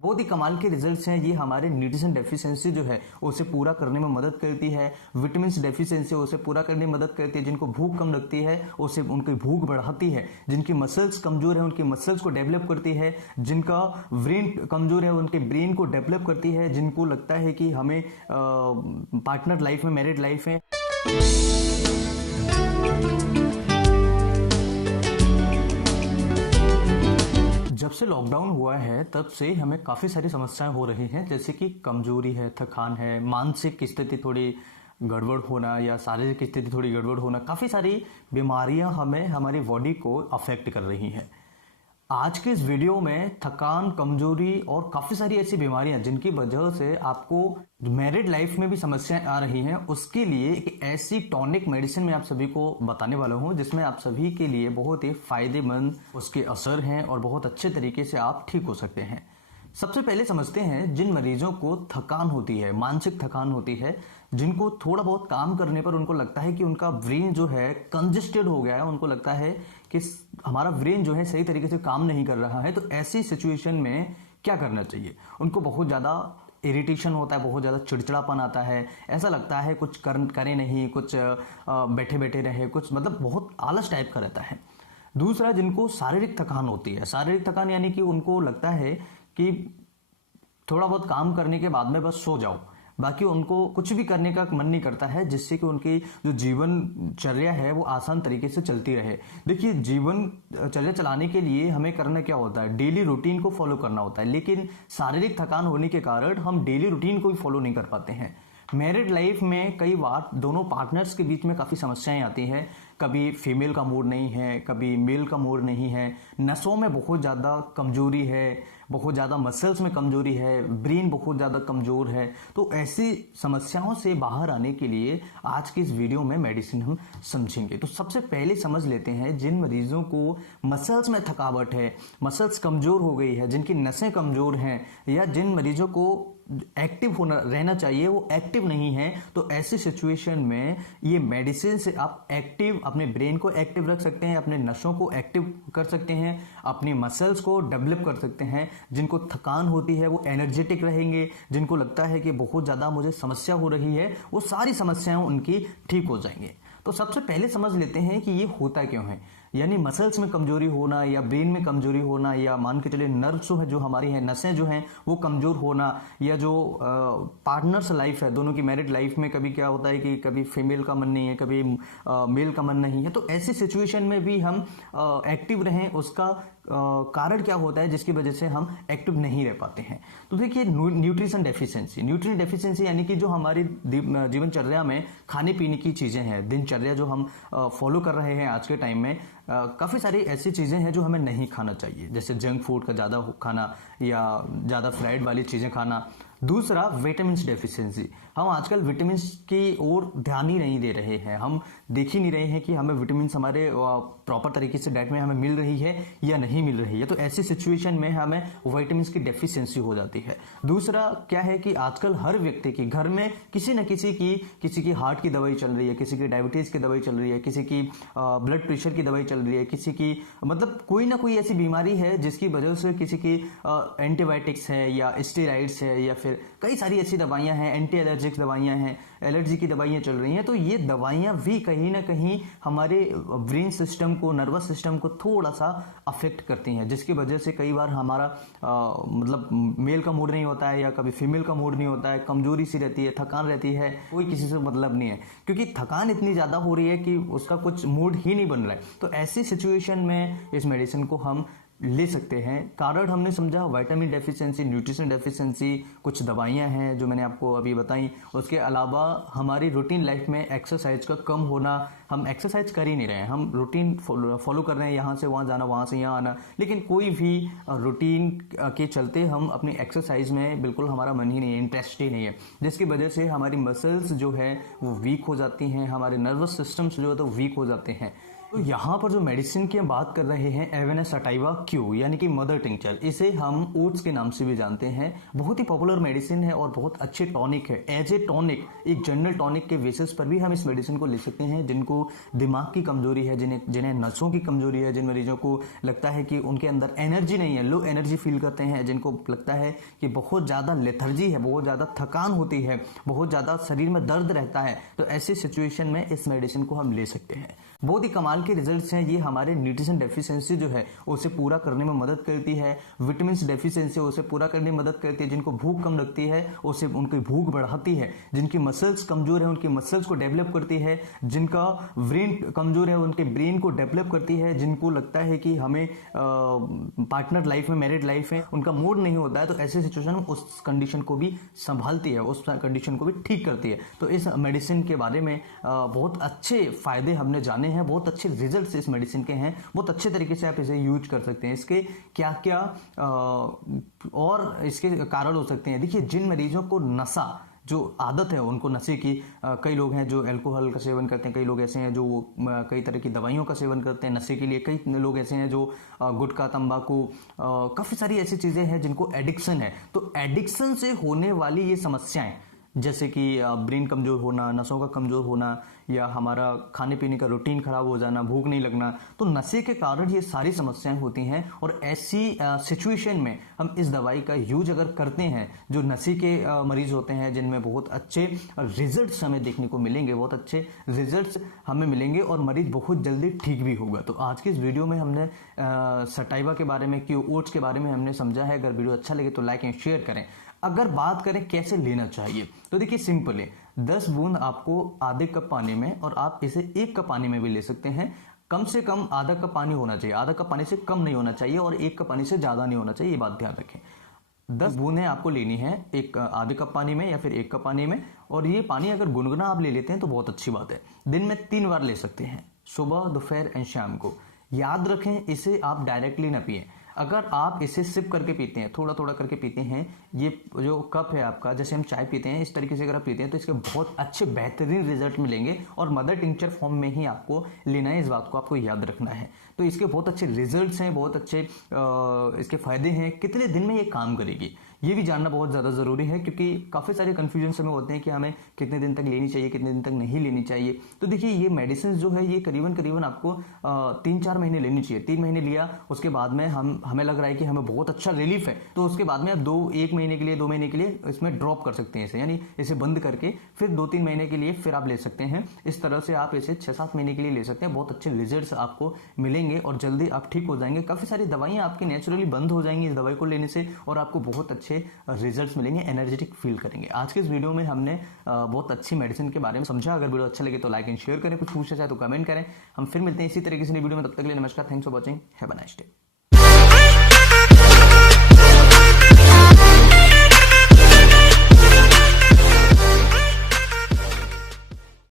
बहुत ही कमाल के रिजल्ट्स हैं। ये हमारे न्यूट्रिशन डेफिशिएंसी जो है उसे पूरा करने में मदद करती है। विटामिन डेफिशिएंसी उसे पूरा करने में मदद करती है। जिनको भूख कम लगती है उसे उनकी भूख बढ़ाती है। जिनकी मसल्स कमजोर है उनकी मसल्स को डेवलप करती है। जिनका ब्रेन कमजोर है उनके ब्रेन को डेवलप करती है। जिनको लगता है कि हमें पार्टनर लाइफ में, मैरिड लाइफ में जब से लॉकडाउन हुआ है तब से हमें काफ़ी सारी समस्याएं हो रही हैं, जैसे कि कमजोरी है, थकान है, मानसिक स्थिति थोड़ी गड़बड़ होना या शारीरिक स्थिति थोड़ी गड़बड़ होना। काफ़ी सारी बीमारियां हमें हमारी बॉडी को अफेक्ट कर रही हैं। आज के इस वीडियो में थकान, कमजोरी और काफ़ी सारी ऐसी बीमारियां जिनकी वजह से आपको मैरिड लाइफ में भी समस्याएं आ रही हैं, उसके लिए एक ऐसी टॉनिक मेडिसिन मैं आप सभी को बताने वाला हूं जिसमें आप सभी के लिए बहुत ही फायदेमंद उसके असर हैं और बहुत अच्छे तरीके से आप ठीक हो सकते हैं। सबसे पहले समझते हैं जिन मरीजों को थकान होती है, मानसिक थकान होती है, जिनको थोड़ा बहुत काम करने पर उनको लगता है कि उनका ब्रेन जो है कंजेस्टेड हो गया है, उनको लगता है कि हमारा ब्रेन जो है सही तरीके से काम नहीं कर रहा है, तो ऐसी सिचुएशन में क्या करना चाहिए। उनको बहुत ज़्यादा इरिटेशन होता है, बहुत ज़्यादा चिड़चिड़ापन आता है, ऐसा लगता है कुछ करे नहीं, कुछ बैठे बैठे रहे, कुछ मतलब बहुत आलस टाइप का रहता है। दूसरा, जिनको शारीरिक थकान होती है, शारीरिक थकान यानी कि उनको लगता है कि थोड़ा बहुत काम करने के बाद में बस सो जाओ, बाकी उनको कुछ भी करने का मन नहीं करता है, जिससे कि उनकी जो जीवनचर्या है वो आसान तरीके से चलती रहे। देखिए, जीवनचर्या चलाने के लिए हमें करना क्या होता है, डेली रूटीन को फॉलो करना होता है, लेकिन शारीरिक थकान होने के कारण हम डेली रूटीन को भी फॉलो नहीं कर पाते हैं। मैरिड लाइफ में कई बार दोनों पार्टनर्स के बीच में काफ़ी समस्याएं आती हैं। कभी फीमेल का मूड नहीं है, कभी मेल का मूड नहीं है, नसों में बहुत ज़्यादा कमजोरी है, बहुत ज़्यादा मसल्स में कमजोरी है, ब्रेन बहुत ज़्यादा कमज़ोर है। तो ऐसी समस्याओं से बाहर आने के लिए आज की इस वीडियो में मेडिसिन हम समझेंगे। तो सबसे पहले समझ लेते हैं जिन मरीजों को मसल्स में थकावट है, मसल्स कमज़ोर हो गई है, जिनकी नसें कमज़ोर हैं, या जिन मरीजों को एक्टिव होना रहना चाहिए वो एक्टिव नहीं है, तो ऐसी सिचुएशन में ये मेडिसिन से आप एक्टिव, अपने ब्रेन को एक्टिव रख सकते हैं, अपने नसों को एक्टिव कर सकते हैं, अपनी मसल्स को डेवलप कर सकते हैं। जिनको थकान होती है वो एनर्जेटिक रहेंगे, जिनको लगता है कि बहुत ज़्यादा मुझे समस्या हो रही है वो सारी समस्याएं उनकी ठीक हो जाएंगी। तो सबसे पहले समझ लेते हैं कि ये होता क्यों है, यानी मसल्स में कमजोरी होना या ब्रेन में कमजोरी होना, या मान के चलिए नर्व्स जो हमारी है, नसें जो हैं वो कमजोर होना, या जो पार्टनर्स लाइफ है दोनों की, मैरिड लाइफ में कभी क्या होता है कि कभी फीमेल का मन नहीं है, कभी मेल का मन नहीं है, तो ऐसी सिचुएशन में भी हम एक्टिव रहें, उसका कारण क्या होता है जिसकी वजह से हम एक्टिव नहीं रह पाते हैं। तो देखिए, न्यूट्रिशन डेफिशिएंसी यानी कि जो हमारी जीवनचर्या में खाने पीने की चीज़ें हैं, दिनचर्या जो हम फॉलो कर रहे हैं आज के टाइम में, काफ़ी सारी ऐसी चीज़ें हैं जो हमें नहीं खाना चाहिए, जैसे जंक फूड का ज़्यादा खाना या ज़्यादा फ्राइड वाली चीज़ें खाना। दूसरा, विटामिन डेफिशिएंसी। हम आजकल विटामिन की ओर ध्यान ही नहीं दे रहे हैं, हम देख ही नहीं रहे हैं कि हमें विटामिन हमारे प्रॉपर तरीके से डाइट में हमें मिल रही है या नहीं मिल रही है, तो ऐसी सिचुएशन में हमें विटामिन की डेफिशिएंसी हो जाती है। दूसरा क्या है कि आजकल हर व्यक्ति के घर में किसी न किसी की हार्ट की दवाई चल रही है, किसी की डायबिटीज़ की दवाई चल रही है, किसी की ब्लड प्रेशर की दवाई चल रही है, किसी की मतलब कोई ना कोई ऐसी बीमारी है जिसकी वजह से किसी की एंटीबायोटिक्स है या स्टेरॉइड्स है, या फिर कई सारी ऐसी दवाइयां हैं, एंटी एलर्जिक दवाइयां हैं, एलर्जी की दवाइयां चल रही हैं। तो ये दवाइयां भी कहीं ना कहीं हमारे ब्रेन सिस्टम को, नर्वस सिस्टम को थोड़ा सा अफेक्ट करती हैं, जिसकी वजह से कई बार हमारा मतलब मेल का मूड नहीं होता है या कभी फीमेल का मूड नहीं होता है, कमजोरी सी रहती है, थकान रहती है, कोई किसी से मतलब नहीं है, क्योंकि थकान इतनी ज़्यादा हो रही है कि उसका कुछ मूड ही नहीं बन रहा है। तो ऐसी सिचुएशन में इस मेडिसिन को हम ले सकते हैं। कारण हमने समझा विटामिन डेफिशिएंसी, न्यूट्रिशन डेफिशिएंसी, कुछ दवाइयां हैं जो मैंने आपको अभी बताई। उसके अलावा हमारी रूटीन लाइफ में एक्सरसाइज का कम होना, हम एक्सरसाइज कर ही नहीं रहे हैं, हम रूटीन फॉलो कर रहे हैं, यहाँ से वहाँ जाना, वहाँ से यहाँ आना, लेकिन कोई भी रूटीन के चलते हम अपनी एक्सरसाइज में बिल्कुल हमारा मन ही नहीं है, इंटरेस्ट ही नहीं है, जिसकी वजह से हमारी मसल्स जो है वो वीक हो जाती हैं, हमारे नर्वस सिस्टम्स जो है तो वीक हो जाते हैं। तो यहाँ पर जो मेडिसिन की हम बात कर रहे हैं एवेना सटाइवा क्यू यानी कि मदर टिंचर, इसे हम ओट्स के नाम से भी जानते हैं। बहुत ही पॉपुलर मेडिसिन है और बहुत अच्छे टॉनिक है। एज ए टॉनिक, एक जनरल टॉनिक के बेसिस पर भी हम इस मेडिसिन को ले सकते हैं। जिनको दिमाग की कमजोरी है, जिन्हें नसों की कमजोरी है, जिन मरीजों को लगता है कि उनके अंदर एनर्जी नहीं है, लो एनर्जी फील करते हैं, जिनको लगता है कि बहुत ज़्यादा लेथर्जी है, बहुत ज़्यादा थकान होती है, बहुत ज़्यादा शरीर में दर्द रहता है, तो ऐसी सिचुएशन में इस मेडिसिन को हम ले सकते हैं। बहुत ही कमाल के रिजल्ट्स हैं। ये हमारे न्यूट्रिशन डेफिशिएंसी जो है उसे पूरा करने में मदद करती है। विटामिन डेफिशिएंसी उसे पूरा करने में मदद करती है। जिनको भूख कम लगती है उसे उनकी भूख बढ़ाती है। जिनकी मसल्स कमजोर है उनकी मसल्स को डेवलप करती है। जिनका ब्रेन कमजोर है उनके ब्रेन को डेवलप करती है। जिनको लगता है कि हमें पार्टनर लाइफ में, मैरिड लाइफ में उनका मूड नहीं होता है, तो ऐसे सिचुएशन में उस कंडीशन को भी संभालती है, उस कंडीशन को भी ठीक करती है। तो इस मेडिसिन के बारे में बहुत अच्छे फायदे हमने जाने हैं, बहुत अच्छे रिजल्ट्स इस मेडिसिन के हैं। बहुत अच्छे तरीके से आप इसे यूज कर सकते हैं। इसके क्या क्या और इसके कारण हो सकते हैं। देखिए, जिन मरीजों को नशा जो आदत है, उनको नशे की, कई लोग हैं जो अल्कोहल का सेवन करते हैं, कई लोग ऐसे हैं जो कई तरह की दवाइयों का सेवन करते हैं नशे के लिए, कई लोग ऐसे हैं जो गुटखा, तंबाकू, काफ़ी सारी ऐसी चीज़ें हैं जिनको एडिक्शन है। तो एडिक्शन से होने वाली ये समस्याएं, जैसे कि ब्रेन कमज़ोर होना, नसों का कमज़ोर होना, या हमारा खाने पीने का रूटीन खराब हो जाना, भूख नहीं लगना, तो नशे के कारण ये सारी समस्याएं होती हैं। और ऐसी सिचुएशन में हम इस दवाई का यूज अगर करते हैं, जो नशे के मरीज होते हैं जिनमें बहुत अच्छे रिजल्ट्स हमें देखने को मिलेंगे, बहुत अच्छे रिजल्ट्स हमें मिलेंगे और मरीज बहुत जल्दी ठीक भी होगा। तो आज की इस वीडियो में हमने सटाइवा के बारे में, क्यू ओट्स के बारे में हमने समझा है। अगर वीडियो अच्छा लगे तो लाइक एंड शेयर करें। अगर बात करें कैसे लेना चाहिए, तो देखिए सिंपल है। 10 बूंद आपको आधे कप पानी में, और आप इसे 1 कप पानी में भी ले सकते हैं। कम से कम आधा कप पानी होना चाहिए, आधा कप पानी से कम नहीं होना चाहिए और 1 कप पानी से ज़्यादा नहीं होना चाहिए, ये बात ध्यान रखें। 10 बूंदें आपको लेनी है एक आधे कप पानी में या फिर 1 कप पानी में। और ये पानी अगर गुनगुना आप ले लेते हैं तो बहुत अच्छी बात है। दिन में 3 बार ले सकते हैं, सुबह, दोपहर एंड शाम को। याद रखें, इसे आप डायरेक्टली ना पिएं। अगर आप इसे सिप करके पीते हैं, थोड़ा थोड़ा करके पीते हैं, ये जो कप है आपका, जैसे हम चाय पीते हैं, इस तरीके से अगर आप पीते हैं तो इसके बहुत अच्छे बेहतरीन रिजल्ट मिलेंगे। और मदर टिंचर फॉर्म में ही आपको लेना है, इस बात को आपको याद रखना है। तो इसके बहुत अच्छे रिजल्ट्स हैं, बहुत अच्छे इसके फायदे हैं। कितने दिन में ये काम करेगी ये भी जानना बहुत ज़्यादा ज़रूरी है, क्योंकि काफ़ी सारे कन्फ्यूजन हमें होते हैं कि हमें कितने दिन तक लेनी चाहिए, कितने दिन तक नहीं लेनी चाहिए। तो देखिए, ये मेडिसिन जो है ये करीबन आपको 3-4 महीने लेनी चाहिए। 3 महीने लिया, उसके बाद में हमें लग रहा है कि हमें बहुत अच्छा रिलीफ है, तो उसके बाद में आप 1 महीने के लिए, 2 महीने के लिए इसमें ड्रॉप कर सकते हैं इसे, यानी इसे बंद करके फिर 2-3 महीने के लिए फिर आप ले सकते हैं। इस तरह से आप इसे 6-7 महीने के लिए ले सकते हैं। बहुत अच्छे रिजल्ट आपको मिलेंगे और जल्दी आप ठीक हो जाएंगे। काफ़ी सारी दवाइयाँ आपकी नेचुरली बंद हो जाएंगी इस दवाई को लेने से, और आपको बहुत अच्छे रिजल्ट्स मिलेंगे, एनर्जेटिक फील करेंगे। आज के इस वीडियो में हमने बहुत अच्छी मेडिसिन के बारे में समझा। अगर वीडियो अच्छा लगे तो लाइक एंड शेयर करें, कुछ पूछना चाहे तो कमेंट करें। हम फिर मिलते हैं इसी तरीके से नई वीडियो में, तब तक के लिए नमस्कार, thanks for watching, have a nice day.